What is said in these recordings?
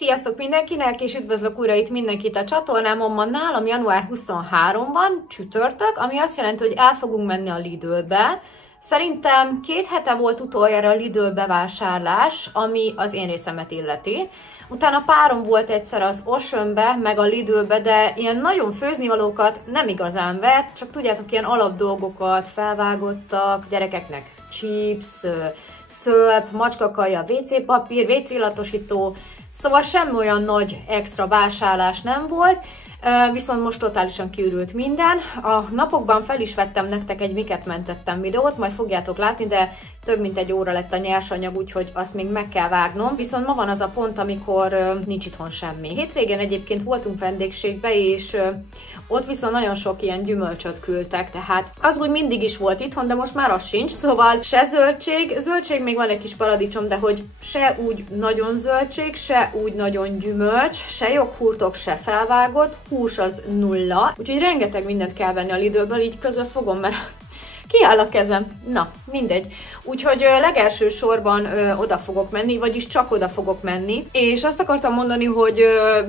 Sziasztok mindenkinek, és üdvözlök újra itt mindenkit a csatornámon. Ma nálam január 23 van, csütörtök, ami azt jelenti, hogy el fogunk menni a Lidlbe. Szerintem 2 hete volt utoljára a Lidl bevásárlás, ami az én részemet illeti. Utána párom volt egyszer az Oceanbe, meg a Lidlbe, de ilyen nagyon főznivalókat nem igazán vett, csak tudjátok, ilyen alapdolgokat felvágottak, gyerekeknek chips, szölp, macskakaja, WC papír, WC illatosító, szóval semmi olyan nagy extra vásárlás nem volt, viszont most totálisan kiürült minden. A napokban fel is vettem nektek egy miket mentettem videót, majd fogjátok látni, de több mint 1 óra lett a nyersanyag, úgyhogy azt még meg kell vágnom. Viszont ma van az a pont, amikor nincs itthon semmi. Hétvégén egyébként voltunk vendégségbe, és ott viszont nagyon sok ilyen gyümölcsöt küldtek, tehát az úgy mindig is volt itthon, de most már az sincs, szóval se zöldség még van egy kis paradicsom, de hogy se úgy nagyon zöldség, se úgy nagyon gyümölcs, se joghurtok, se felvágott, hús az 0, úgyhogy rengeteg mindent kell venni a Lidlből, így közben fogom, mert kiáll a kezem. Na, mindegy. Úgyhogy legelső sorban oda fogok menni, vagyis csak oda fogok menni. És azt akartam mondani, hogy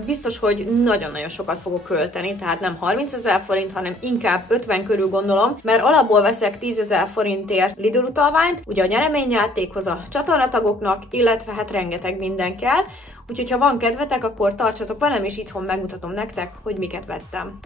biztos, hogy nagyon-nagyon sokat fogok költeni, tehát nem 30 000 forint, hanem inkább 50 körül gondolom, mert alapból veszek 10 000 forintért Lidl utalványt, ugye a nyereményjátékhoz a csatornatagoknak, illetve hát rengeteg minden kell. Úgyhogy ha van kedvetek, akkor tartsatok velem, és itthon megmutatom nektek, hogy miket vettem.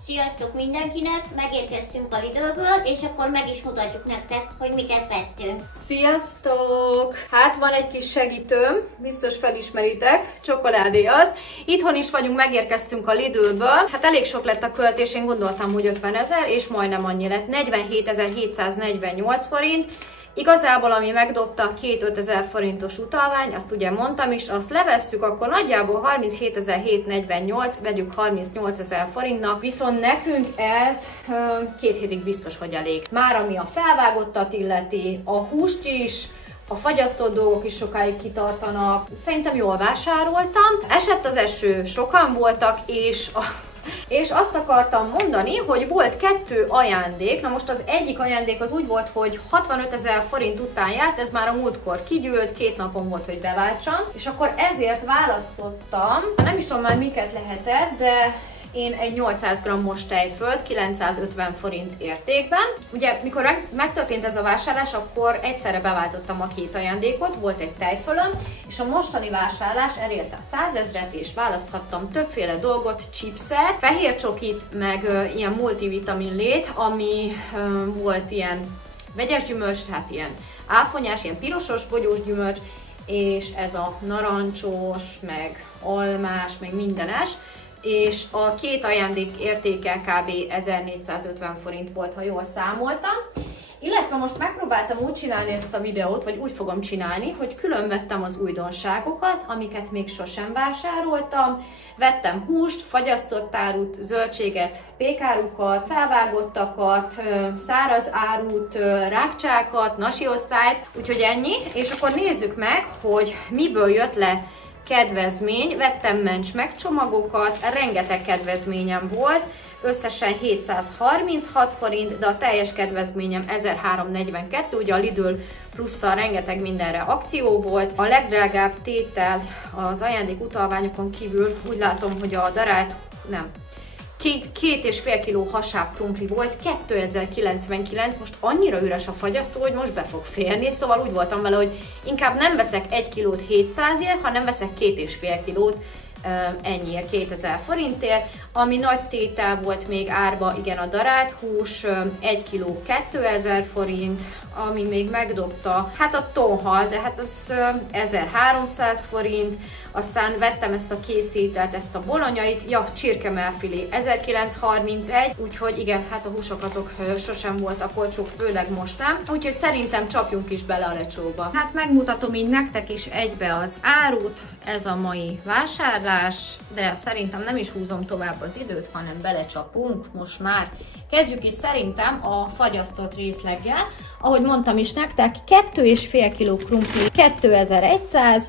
Sziasztok mindenkinek! Megérkeztünk a Lidlből, és akkor meg is mutatjuk nektek, hogy miket vettünk. Sziasztok! Hát van egy kis segítőm, biztos felismeritek, csokoládé az. Itthon is vagyunk, megérkeztünk a Lidlből. Hát elég sok lett a költés, én gondoltam, hogy 50 000, és majdnem annyi lett. 47 748 forint. Igazából, ami megdobta 2-5 000 forintos utalvány, azt ugye mondtam is, azt levesszük, akkor nagyjából 37 748, vegyük 38 000 forintnak, viszont nekünk ez 2 hétig biztos, hogy elég. Már ami a felvágottat illeti, a húst is, a fagyasztott dolgok is sokáig kitartanak, szerintem jól vásároltam. Esett az eső, sokan voltak, és azt akartam mondani, hogy volt 2 ajándék. Na most az egyik ajándék az úgy volt, hogy 65 000 forint után járt, ez már a múltkor kigyűlt, 2 napon volt, hogy beváltsam, és akkor ezért választottam, nem is tudom már miket lehetett, de én egy 800 g-os tejfölt 950 forint értékben. Ugye, mikor megtörtént ez a vásárlás, akkor egyszerre beváltottam a 2 ajándékot, volt egy tejfölöm, és a mostani vásárlás elérte a 100 000-et, és választhattam többféle dolgot, chipset, fehér csokit, meg ilyen multivitaminlét, ami volt ilyen vegyes gyümölcs, tehát ilyen áfonyás, ilyen pirosos, bogyós gyümölcs, és ez a narancsos, meg almás, meg mindenes, és a 2 ajándék értéke kb. 1450 forint volt, ha jól számoltam. Illetve most megpróbáltam úgy csinálni ezt a videót, vagy úgy fogom csinálni, hogy külön vettem az újdonságokat, amiket még sosem vásároltam. Vettem húst, fagyasztott árut, zöldséget, pékárukat, felvágottakat, száraz árut, rákcsákat, nasi osztályt, úgyhogy ennyi. És akkor nézzük meg, hogy miből jött le kedvezmény. Vettem mencs megcsomagokat, rengeteg kedvezményem volt, összesen 736 forint, de a teljes kedvezményem 1342, ugye a Lidl plusszal rengeteg mindenre akció volt. A legdrágább tétel az ajándék utalványokon kívül úgy látom, hogy a darált, nem, 2,5 kg hasáb krumpli volt, 2099, most annyira üres a fagyasztó, hogy most be fog férni, szóval úgy voltam vele, hogy inkább nem veszek 1 kilót 700-ért, hanem veszek 2,5 kilót ennyiért, 2000 forintért. Ami nagy tétel volt még árba, igen, a darált hús, 1 kiló 2000 forint, ami még megdobta, hát a tonhal, de hát az 1300 forint, aztán vettem ezt a készítelt, ezt a bolonyait, ja, csirkemelfilé 1931, úgyhogy igen, hát a húsok azok sosem voltak olcsók, főleg most nem, úgyhogy szerintem csapjunk is bele a lecsóba. Hát megmutatom így nektek is egybe az árut, ez a mai vásárlás, de szerintem nem is húzom tovább az időt, hanem belecsapunk most már. Kezdjük is szerintem a fagyasztott részleggel. Ahogy mondtam is nektek, 2,5 kg krumpli 2100,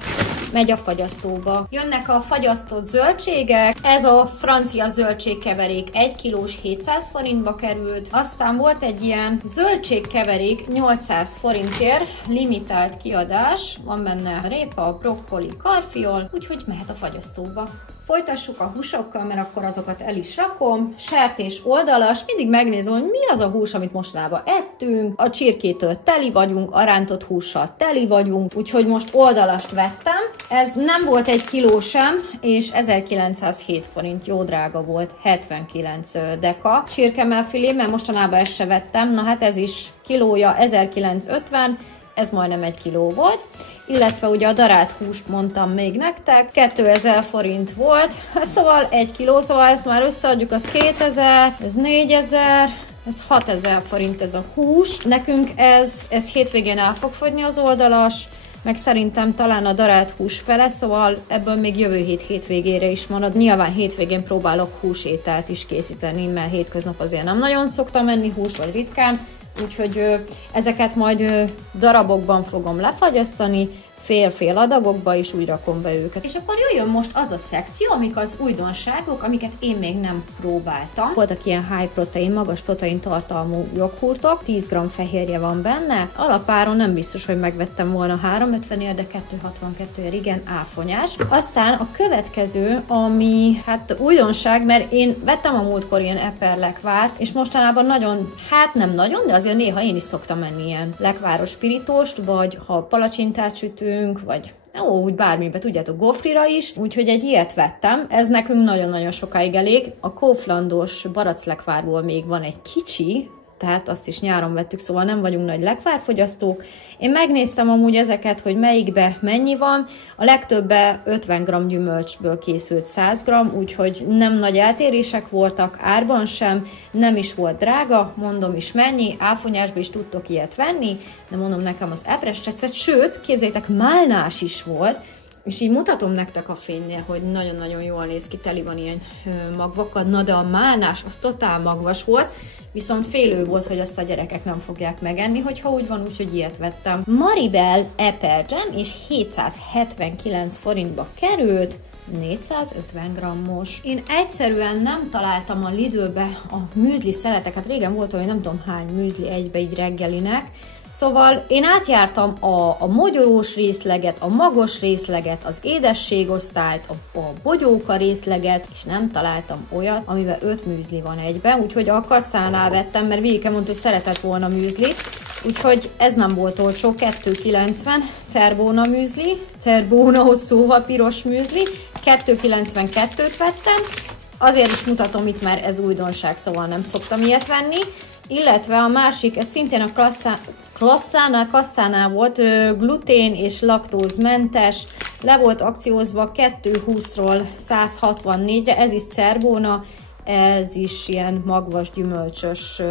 megy a fagyasztóba. Jönnek a fagyasztott zöldségek, ez a francia zöldségkeverék 1 kilós 700 forintba került, aztán volt egy ilyen zöldségkeverék 800 forintért, limitált kiadás, van benne répa, brokkoli, karfiol, úgyhogy mehet a fagyasztóba. Folytassuk a húsokkal, mert akkor azokat el is rakom. Sertés oldalas, mindig megnézem, hogy mi az a hús, amit mostanában ettünk. A csirkétől teli vagyunk, a rántott hússal teli vagyunk, úgyhogy most oldalast vettem. Ez nem volt 1 kiló sem, és 1907 forint, jó drága volt, 79 deka. Csirkemelfilé, mert mostanában ezt se vettem, na hát ez is kilója 1950, ez majdnem 1 kiló volt, illetve ugye a darált húst mondtam még nektek, 2000 forint volt, szóval 1 kiló, szóval ezt már összeadjuk, az 2000, ez 4000, ez 6000 forint ez a hús. Nekünk ez hétvégén el fog fogyni az oldalas, meg szerintem talán a darált hús fele, szóval ebből még jövő hétvégére is marad. Nyilván hétvégén próbálok húsételt is készíteni, mert hétköznap azért nem nagyon szoktam enni húst, vagy ritkán, úgyhogy ezeket majd darabokban fogom lefagyasztani, fél-fél adagokba, és úgy rakom be őket. És akkor jöjjön most az a szekció, amik az újdonságok, amiket én még nem próbáltam. Voltak ilyen high protein, magas protein tartalmú joghurtok, 10 g fehérje van benne. Alapáron nem biztos, hogy megvettem volna 350-ért, de 262-ért igen, áfonyás. Aztán a következő, ami hát újdonság, mert én vettem a múltkor ilyen eper lekvárt, és mostanában nagyon, hát nem nagyon, de azért néha én is szoktam menni ilyen lekváros spirítóst, vagy ha palacsintát sütünk, vagy úgy bármibe, tudjátok, gofrira is, úgyhogy egy ilyet vettem. Ez nekünk nagyon-nagyon sokáig elég. A Kauflandos baraclekvárból még van egy kicsi, tehát azt is nyáron vettük, szóval nem vagyunk nagy lekvárfogyasztók. Én megnéztem amúgy ezeket, hogy melyikbe mennyi van. A legtöbbe 50 g gyümölcsből készült 100 g, úgyhogy nem nagy eltérések voltak, árban sem, nem is volt drága, mondom is mennyi, áfonyásba is tudtok ilyet venni, de mondom, nekem az epres tetszett, sőt, képzeljétek, málnás is volt, és így mutatom nektek a fénynél, hogy nagyon-nagyon jól néz ki, teli van ilyen magvakkal, na de a málnás az totál magvas volt, viszont félő volt, hogy azt a gyerekek nem fogják megenni, hogyha úgy van, úgyhogy ilyet vettem. Maribel Apple Jam, és 779 forintba került, 450 g-os. Én egyszerűen nem találtam a Lidlbe a műzli szeleteket, régen volt olyan, nem tudom hány műzli egybe így reggelinek, szóval én átjártam a mogyorós részleget, a magos részleget, az édességosztályt, a bogyóka részleget, és nem találtam olyat, amiben 5 műzli van egyben, úgyhogy a kasszánál vettem, mert Vike mondta, hogy szeretett volna műzlit, úgyhogy ez nem volt olcsó, 2,90, Cerbona műzli, Cerbona hosszúval piros műzli, 2,92-t vettem, azért is mutatom itt, mert ez újdonság, szóval nem szoktam ilyet venni, illetve a másik, ez szintén a kasszánál volt, glutén és laktózmentes, le volt akciózva 220-ról 164-re, ez is Cerbona, ez is ilyen magvas, gyümölcsös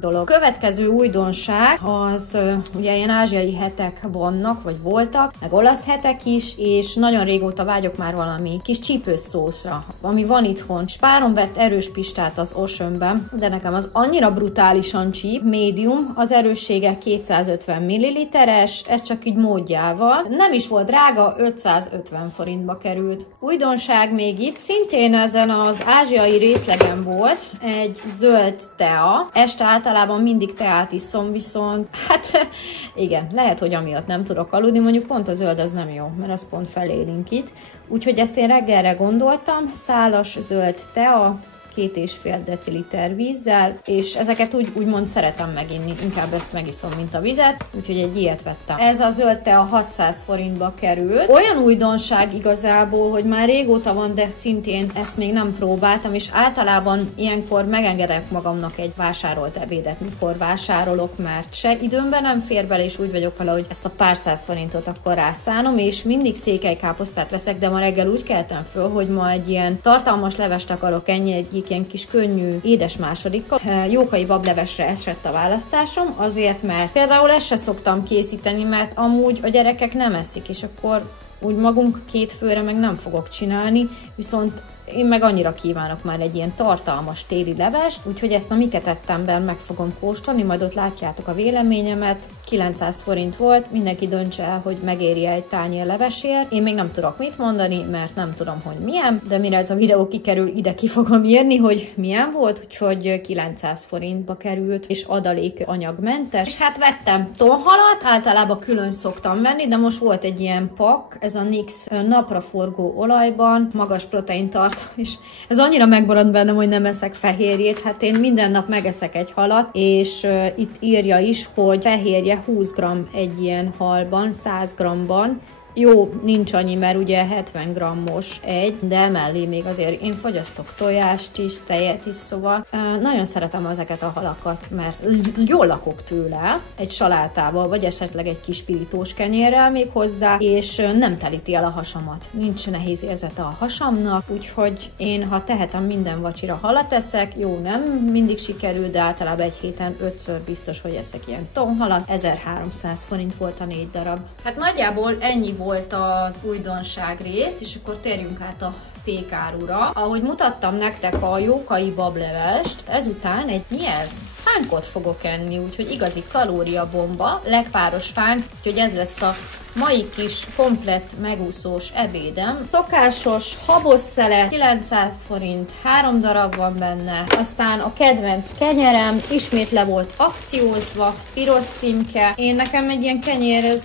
dolog. Következő újdonság, az ugye ilyen ázsiai hetek vannak, vagy voltak, meg olasz hetek is, és nagyon régóta vágyok már valami kis csípős szószra, ami van itthon. Spáron vett erős pistát az Oceanben, de nekem az annyira brutálisan csíp, médium, az erőssége 250 ml-es, ez csak így módjával. Nem is volt drága, 550 forintba került. Újdonság még itt, szintén ezen az ázsiai részleg volt egy zöld tea. Este általában mindig teát iszom, viszont hát igen, lehet, hogy amiatt nem tudok aludni, mondjuk pont a zöld az nem jó, mert az pont felélénkít. Úgyhogy ezt én reggelre gondoltam, szálas zöld tea, 2,5 deciliter vízzel, és ezeket úgymond szeretem meginni, inkább ezt megiszom, mint a vizet, úgyhogy egy ilyet vettem. Ez a zöld tea 600 forintba került. Olyan újdonság igazából, hogy már régóta van, de szintén ezt még nem próbáltam, és általában ilyenkor megengedek magamnak egy vásárolt ebédet, mikor vásárolok, mert se időmben nem fér bele, és úgy vagyok vele, hogy ezt a pár száz forintot akkor rászánom, és mindig székelykáposztát veszek, de ma reggel úgy keltem föl, hogy ma egy ilyen tartalmas levest akarok enni, egy ilyen kis könnyű édes másodikkal. Jókai bablevesre esett a választásom, azért, mert például ezt se szoktam készíteni, mert amúgy a gyerekek nem eszik, és akkor úgy magunk 2 főre meg nem fogok csinálni, viszont Én meg annyira kívánok már egy ilyen tartalmas téli levest, úgyhogy ezt a Miketettemben meg fogom kóstolni, majd ott látjátok a véleményemet. 900 forint volt, mindenki döntse el, hogy megéri egy tányér levesért. Én még nem tudok mit mondani, mert nem tudom, hogy milyen, de mire ez a videó kikerül, ide ki fogom írni, hogy milyen volt, úgyhogy 900 forintba került, és adalék anyagmentes. És hát vettem tonhalat, általában külön szoktam venni, de most volt egy ilyen pak, ez a NYX napraforgó olajban, magas protein tart, és ez annyira megmaradt bennem, hogy nem eszek fehérjét, hát én minden nap megeszek egy halat, és itt írja is, hogy fehérje 20 g egy ilyen halban, 100 g-ban. Jó, nincs annyi, mert ugye 70 g-os egy, de emellé még azért én fogyasztok tojást is, tejet is, szóval nagyon szeretem ezeket a halakat, mert jól lakok tőle, egy salátával, vagy esetleg egy kis pirítós kenyérrel még hozzá, és nem telíti el a hasamat. Nincs nehéz érzete a hasamnak, úgyhogy én, ha tehetem, minden vacsira halat eszek, jó, nem mindig sikerül, de általában egy héten 5-ször biztos, hogy eszek ilyen tonhalat. 1300 forint volt a 4 darab. Hát nagyjából ennyi volt az újdonság rész, és akkor térjünk át a pékárura. Ahogy mutattam nektek a jókai bablevest, ezután mi ez? Fánkot fogok enni, úgyhogy igazi kalóriabomba, legpáros fánk, úgyhogy ez lesz a mai kis komplett megúszós ebédem. Szokásos habosszelet, 900 forint, 3 darab van benne, aztán a kedvenc kenyerem, ismét le volt akciózva, piros címke. Nekem egy ilyen kenyér, ez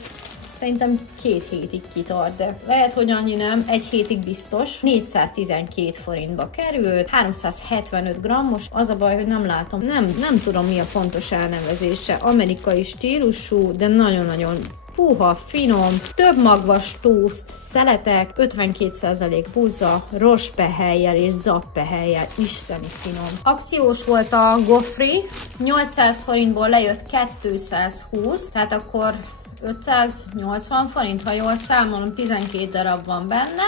szerintem 2 hétig kitart, de lehet, hogy annyi nem, 1 hétig biztos. 412 forintba került, 375 g-os. Az a baj, hogy nem látom, nem tudom mi a pontos elnevezése. Amerikai stílusú, de nagyon-nagyon puha, finom, több magvas tószt, szeletek, 52% búza, rospehelyjel és zappehelyjel, isteni finom. Akciós volt a gofri, 800 forintból lejött 220, tehát akkor 580 forint, ha jól számolom, 12 darab van benne,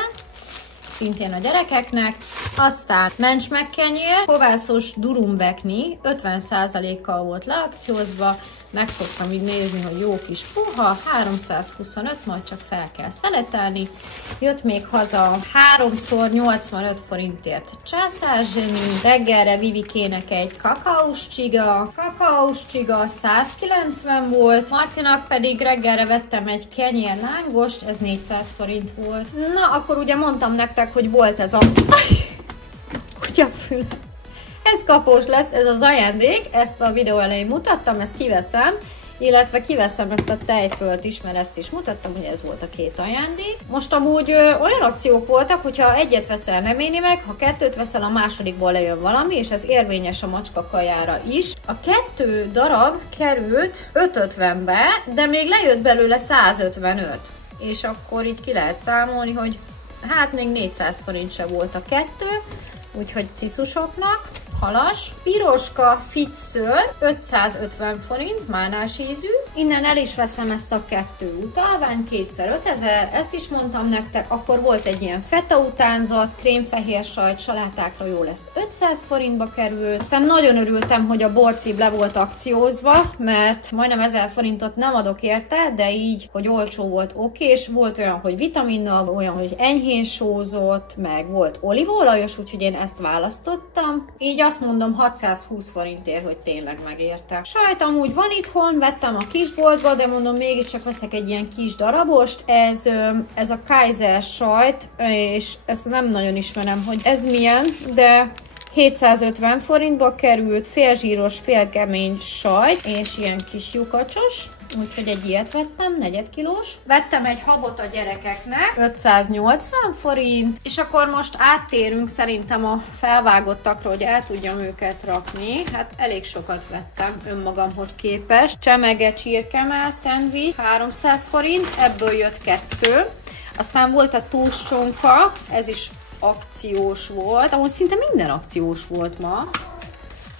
szintén a gyerekeknek. Aztán mencs megkenyér, kovászos durumbekni, 50%-kal volt leakciózva, meg szoktam így nézni, hogy jó kis puha, 325, majd csak fel kell szeletelni. Jött még haza 3x85 forintért császárzsemi, reggelre Vivikének egy kakaós csiga 190 volt, Marcinak pedig reggelre vettem egy kenyér lángost, ez 400 forint volt. Na, akkor ugye mondtam nektek, hogy volt ez a kutyafül. Ez kapós lesz, ez az ajándék, ezt a videó elején mutattam, ezt kiveszem, illetve kiveszem ezt a tejfölt is, mert ezt is mutattam, hogy ez volt a 2 ajándék. Most amúgy olyan akciók voltak, hogyha egyet veszel, nem éri meg, ha 2 veszel, a másodikból lejön valami, és ez érvényes a macska kajára is. A 2 darab került 550-be, de még lejött belőle 155, és akkor így ki lehet számolni, hogy hát még 400 forint se volt a 2, úgyhogy cicusoknak. Halas, piroska fitször, 550 forint, málnás ízű. Innen el is veszem ezt a 2 utalvány, 2x5000, ezt is mondtam nektek. Akkor volt egy ilyen feta utánzat, krémfehér sajt, salátákra jó lesz, 500 forintba kerül. Aztán nagyon örültem, hogy a borcib le volt akciózva, mert majdnem 1000 forintot nem adok érte, de így, hogy olcsó volt, okés. Volt olyan, hogy vitaminnal, olyan, hogy enyhén sózott, meg volt olívaolajos, úgyhogy én ezt választottam. Így azt mondom 620 forintért, hogy tényleg megérte. Sajt amúgy van itthon, vettem a kisboltba, de mondom, mégiscsak veszek egy ilyen kis darabost. Ez a Kaiser sajt, és ezt nem nagyon ismerem, hogy ez milyen, de 750 forintba került, félzsíros, félkemény sajt, és ilyen kis lyukacsos. Úgyhogy egy ilyet vettem, 4 kilós. Vettem egy habot a gyerekeknek, 580 forint, és akkor most áttérünk szerintem a felvágottakra, hogy el tudjam őket rakni. Hát elég sokat vettem önmagamhoz képest. Csemege csirkemell szendvics, 300 forint, ebből jött 2. Aztán volt a túlscsonka, ez is akciós volt. Amúgy szinte minden akciós volt ma.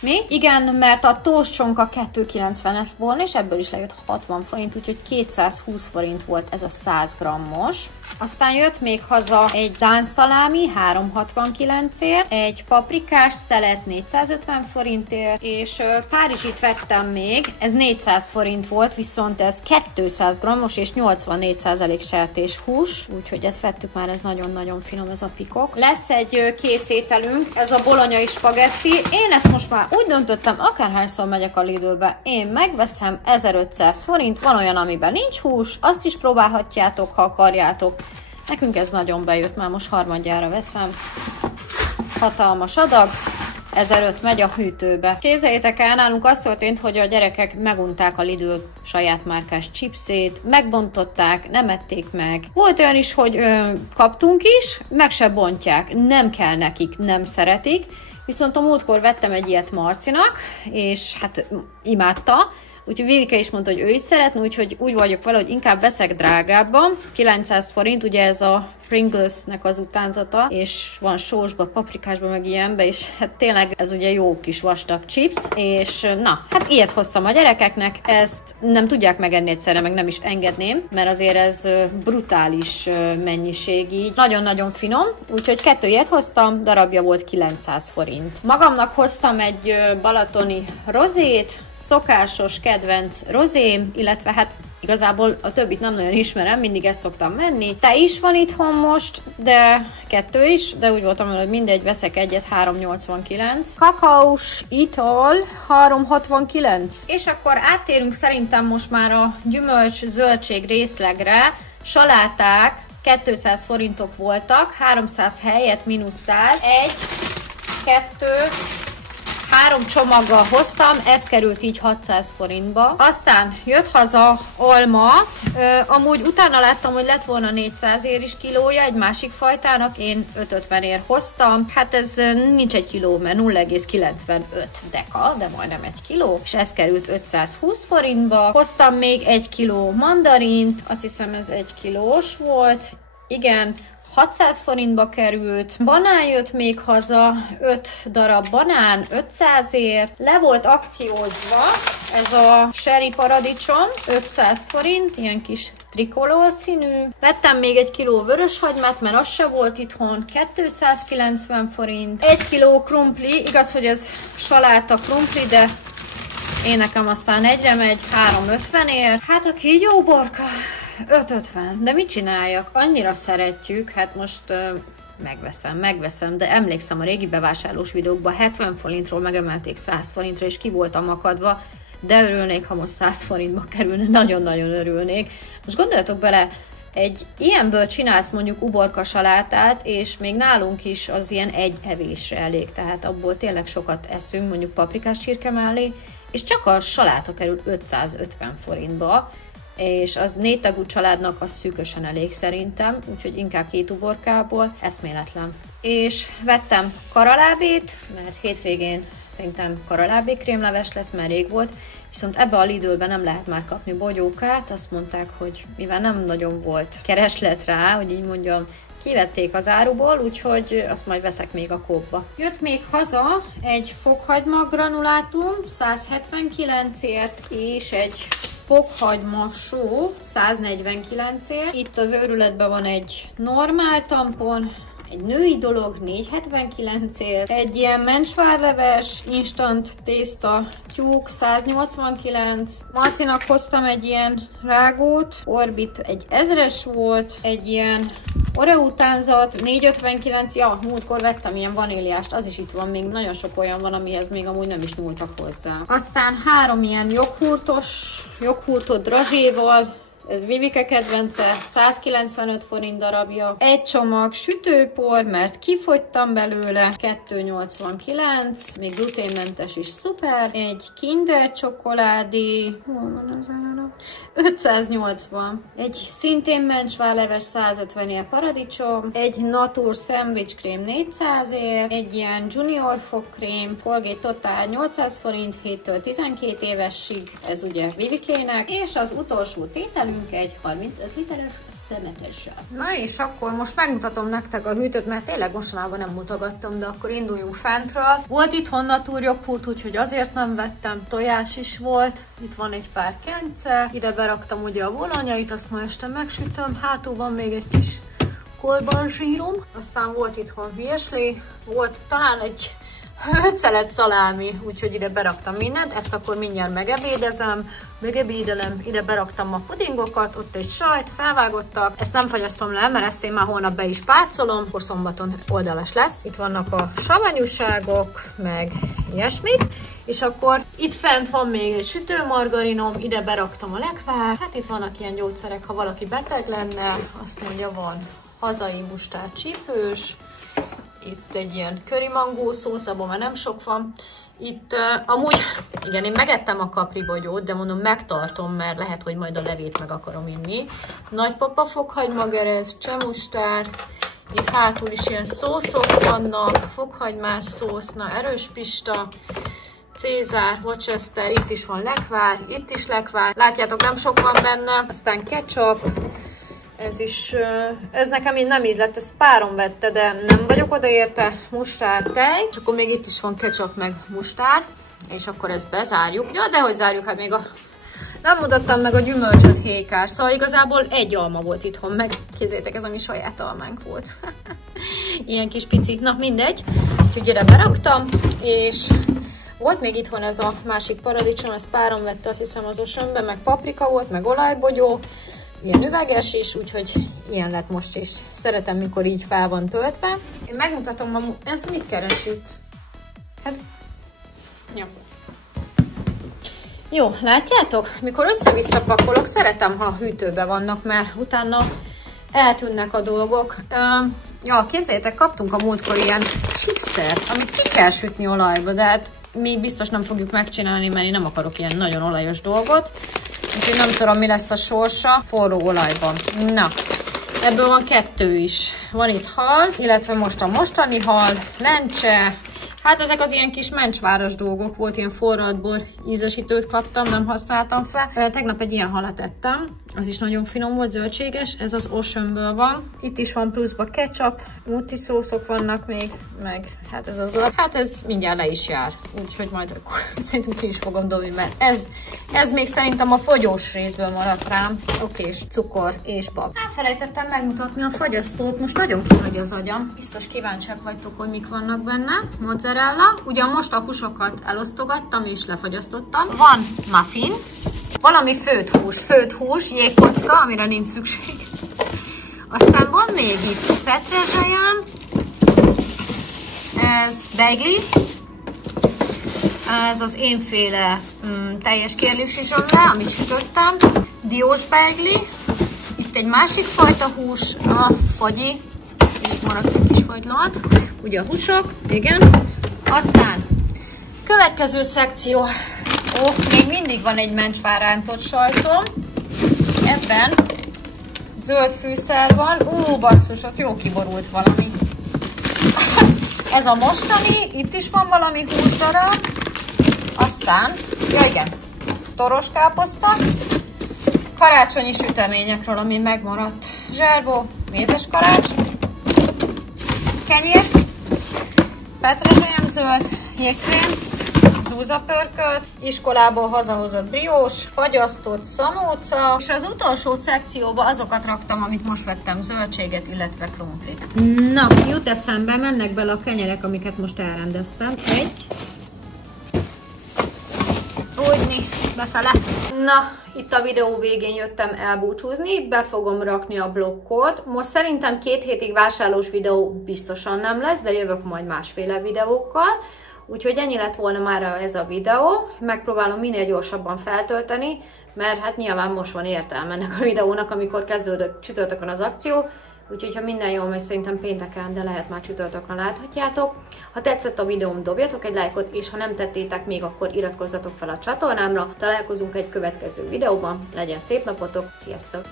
Mi? Igen, mert a tóstcsonka 2,90 lett volna, és ebből is lejött 60 forint, úgyhogy 220 forint volt ez a 100 grammos. Aztán jött még haza egy dán szalámi 3,69-ért, egy paprikás szelet 450 forintért, és párizsit vettem még, ez 400 forint volt, viszont ez 200 grammos és 84% sertéshús, úgyhogy ezt vettük már, ez nagyon-nagyon finom ez a pikok. Lesz egy készételünk, ez a bolonyai spagetti. Én ezt most már úgy döntöttem, akárhányszor megyek a Lidlbe, én megveszem 1500 forint, van olyan, amiben nincs hús, azt is próbálhatjátok, ha akarjátok. Nekünk ez nagyon bejött, már most harmadjára veszem. Hatalmas adag, 1500 megy a hűtőbe. Képzeljétek el, nálunk az történt, hogy a gyerekek megunták a Lidl saját márkás chipsét, megbontották, nem ették meg. Volt olyan is, hogy kaptunk is, meg se bontják, nem kell nekik, nem szeretik. Viszont a múltkor vettem egy ilyet Marcinak, és hát imádta. Úgyhogy Vivike is mondta, hogy ő is szeretne, úgyhogy úgy vagyok vele, hogy inkább veszek drágábban. 900 forint, ugye ez a Pringles-nek az utánzata, és van sósba, paprikásba, meg ilyenbe, és hát tényleg ez ugye jó kis vastag chips, és na, hát ilyet hoztam a gyerekeknek, ezt nem tudják megenni egyszerre, meg nem is engedném, mert azért ez brutális mennyiség így. Nagyon-nagyon finom, úgyhogy 2 ilyet hoztam, darabja volt 900 forint. Magamnak hoztam egy balatoni rozét, szokásos kedvenc rozém, illetve hát igazából a többit nem nagyon ismerem, mindig ezt szoktam menni. Te is van itthon most, de 2 is, de úgy voltam, hogy mindegy, veszek egyet, 3,89. Kakaós ital, 3,69. És akkor áttérünk szerintem most már a gyümölcs zöldség részlegre. Saláták 200 forintok voltak, 300 helyett -100. 1, 2, 3 csomaggal hoztam, ez került így 600 forintba. Aztán jött haza alma, amúgy utána láttam, hogy lett volna 400 ér is kilója, egy másik fajtának, én 550 ér hoztam. Hát ez nincs egy kiló, mert 0,95 deka, de majdnem 1 kiló, és ez került 520 forintba. Hoztam még 1 kiló mandarint, azt hiszem ez 1 kilós volt, igen, 600 forintba került. Banán jött még haza, 5 darab banán, 500-ért. Le volt akciózva ez a sherry paradicsom, 500 forint, ilyen kis trikolor színű. Vettem még 1 kiló vöröshagymát, mert az se volt itthon, 290 forint. 1 kiló krumpli, igaz, hogy ez saláta krumpli, de én nekem aztán egyre megy, 350-ért. Hát a kígyóborka 5,50. De mit csináljak? Annyira szeretjük, hát most megveszem, de emlékszem a régi bevásárlós videókban 70 forintról megemelték 100 forintra, és ki voltam akadva, de örülnék, ha most 100 forintba kerülne, nagyon-nagyon örülnék. Most gondoljatok bele, egy ilyenből csinálsz mondjuk uborka salátát, és még nálunk is az ilyen egy evésre elég, tehát abból tényleg sokat eszünk, mondjuk paprikás csirke mellé, és csak a saláta kerül 550 forintba, és az 4 tagú családnak az szűkösen elég szerintem, úgyhogy inkább 2 uborkából, eszméletlen. És vettem karalábét, mert hétvégén szerintem karalábé krémleves lesz, mert rég volt, viszont ebbe a Lidlben nem lehet már kapni bogyókát, azt mondták, hogy mivel nem nagyon volt kereslet rá, hogy így mondjam, kivették az áruból, úgyhogy azt majd veszek még a kópba. Jött még haza egy fokhagyma granulátum 179-ért, és egy fokhagyma só 149-ért. Itt az őrületben van egy normál tampon, egy női dolog 479-ért, egy ilyen mencsvárleves, instant tészta tyúk 189, Marcinak hoztam egy ilyen rágót, Orbit egy 1000-es volt, egy ilyen Oreo tánzat 459, ja, múltkor vettem ilyen vaníliást, az is itt van, még nagyon sok olyan van, amihez még amúgy nem is nyúltak hozzá. Aztán 3 ilyen joghurtot drazséval, ez Vivike kedvence, 195 forint darabja. Egy csomag sütőpor, mert kifogytam belőle, 289, még gluténmentes is szuper. Egy Kinder csokoládé, hol van az ára? 580. Egy szintén mencsvárleves 150-ér paradicsom, egy Natur szendvics krém 400-ért, egy ilyen Junior fogkrém, Colgate Total 800 forint, 7-től 12 évesig, ez ugye Vivikének, és az utolsó tételünk Vegyünk egy 35 literes szemetesre. Na és akkor most megmutatom nektek a hűtőt, mert tényleg mostanában nem mutogattam, de akkor induljunk fentről. Volt itthon naturjoghurt, úgyhogy azért nem vettem, tojás is volt. Itt van egy pár kence, ide beraktam ugye a bolonyait, azt ma este megsütöm, hátul van még egy kis kolbarzsírom. Aztán volt itthon virsli, volt talán egy 5 szelet szalámi, úgyhogy ide beraktam mindent, ezt akkor mindjárt megebédelem, ide beraktam a pudingokat, ott egy sajt, felvágottak, ezt nem fagyasztom le, mert ezt én már holnap be is pácolom, akkor szombaton oldalas lesz. Itt vannak a savanyúságok, meg ilyesmi, és akkor itt fent van még egy sütőmargarinom, ide beraktam a lekvár, hát itt vannak ilyen gyógyszerek, ha valaki beteg lenne, azt mondja, van hazai mustárd csípős, itt egy ilyen körimangó szósz, abban már nem sok van. Itt amúgy, igen, én megettem a kapribogyót, de mondom, megtartom, mert lehet, hogy majd a levét meg akarom inni. Nagypapa fokhagymagerez, csemustár, itt hátul is ilyen szószok vannak, fokhagymás szósz, na erős pista, Cézár, Worcester, itt is van lekvár, itt is lekvár. Látjátok, nem sok van benne. Aztán ketchup. Ez nekem így nem ízlett, ezt párom vette, de nem vagyok odaérte. Mustár, tej, és akkor még itt is van ketchup meg mustár, és akkor ezt bezárjuk. Ja, de hogy zárjuk, hát még nem mutattam meg a gyümölcsöt, hékás. Szóval igazából egy alma volt itthon, meg kézzétek, ez a mi saját almánk volt. Ilyen kis picit, na mindegy. Úgyhogy ide beraktam, és volt még itthon ez a másik paradicsom, ezt párom vette, azt hiszem az Oceanben, meg paprika volt, meg olajbogyó. Ilyen üveges is, úgyhogy ilyen lett most is. Szeretem, mikor így fel van töltve. Én megmutatom, ez mit keres itt? Hát, jó. Jó, látjátok? Mikor össze-vissza pakolok, szeretem, ha hűtőben vannak, mert utána eltűnnek a dolgok. Ja, képzeljétek, kaptunk a múltkor ilyen chipszert, amit ki kell sütni olajba, de hát mi biztos nem fogjuk megcsinálni, mert én nem akarok ilyen nagyon olajos dolgot. Úgyhogy nem tudom, mi lesz a sorsa forró olajban. Na, ebből van 2 is. Van itt hal, illetve most a mostani hal, lencse. Hát ezek az ilyen kis mencsváros dolgok volt, ilyen forradbor ízesítőt kaptam, nem használtam fel. Tegnap egy ilyen halat ettem, az is nagyon finom volt, zöldséges, ez az Oceanből van. Itt is van pluszba ketchup, multi szószok vannak még, meg hát ez az hát ez mindjárt le is jár, úgyhogy majd akkor szerintem ki is fogom dobni, mert ez még szerintem a fogyós részből maradt rám. Okés, cukor és bab. Elfelejtettem megmutatni a fagyasztót, most nagyon kihagy az agyam. Biztos kíváncsiak vagytok, hogy mik vannak benne. Mozzarella, ugyan most a húsokat elosztogattam és lefagyasztottam. Van muffin, valami főtt hús, jégkocka, amire nincs szükség. Aztán van még itt petrezselyem, ez beigli, ez az énféle teljes kérlősi zsömle, amit sütöttem, diós beigli, itt egy másik fajta hús, a fagyi, itt maradt egy kis fagylalt, ugye a húsok, igen, aztán következő szekció. Még mindig van egy mencsvárántott sajtom. Ebben zöld fűszer van. Basszus, ott jó kiborult valami. Ez a mostani, itt is van valami húsdarab. Aztán, ja igen, toroskáposzta. Karácsonyi süteményekről, ami megmaradt. Zserbó, mézes karács. Kenyér. Petrezselyem zöld, jégkrém. Zúzapörkölt, iskolából hazahozott briós, fagyasztott szamóca, és az utolsó szekcióba azokat raktam, amit most vettem, zöldséget, illetve krumplit. Na, jut eszembe, mennek bele a kenyerek, amiket most elrendeztem. Egy. Úgyni, befele. Na, itt a videó végén jöttem elbúcsúzni, be fogom rakni a blokkot. Most szerintem 2 hétig vásárlós videó biztosan nem lesz, de jövök majd másféle videókkal. Úgyhogy ennyi lett volna már ez a videó. Megpróbálom minél gyorsabban feltölteni, mert hát nyilván most van értelme ennek a videónak, amikor kezdődött csütörtökön az akció. Úgyhogy ha minden jól megy, szerintem pénteken, de lehet már csütörtökön láthatjátok. Ha tetszett a videóm, dobjatok egy lájkot, és ha nem tettétek még, akkor iratkozzatok fel a csatornámra. Találkozunk egy következő videóban. Legyen szép napotok, sziasztok!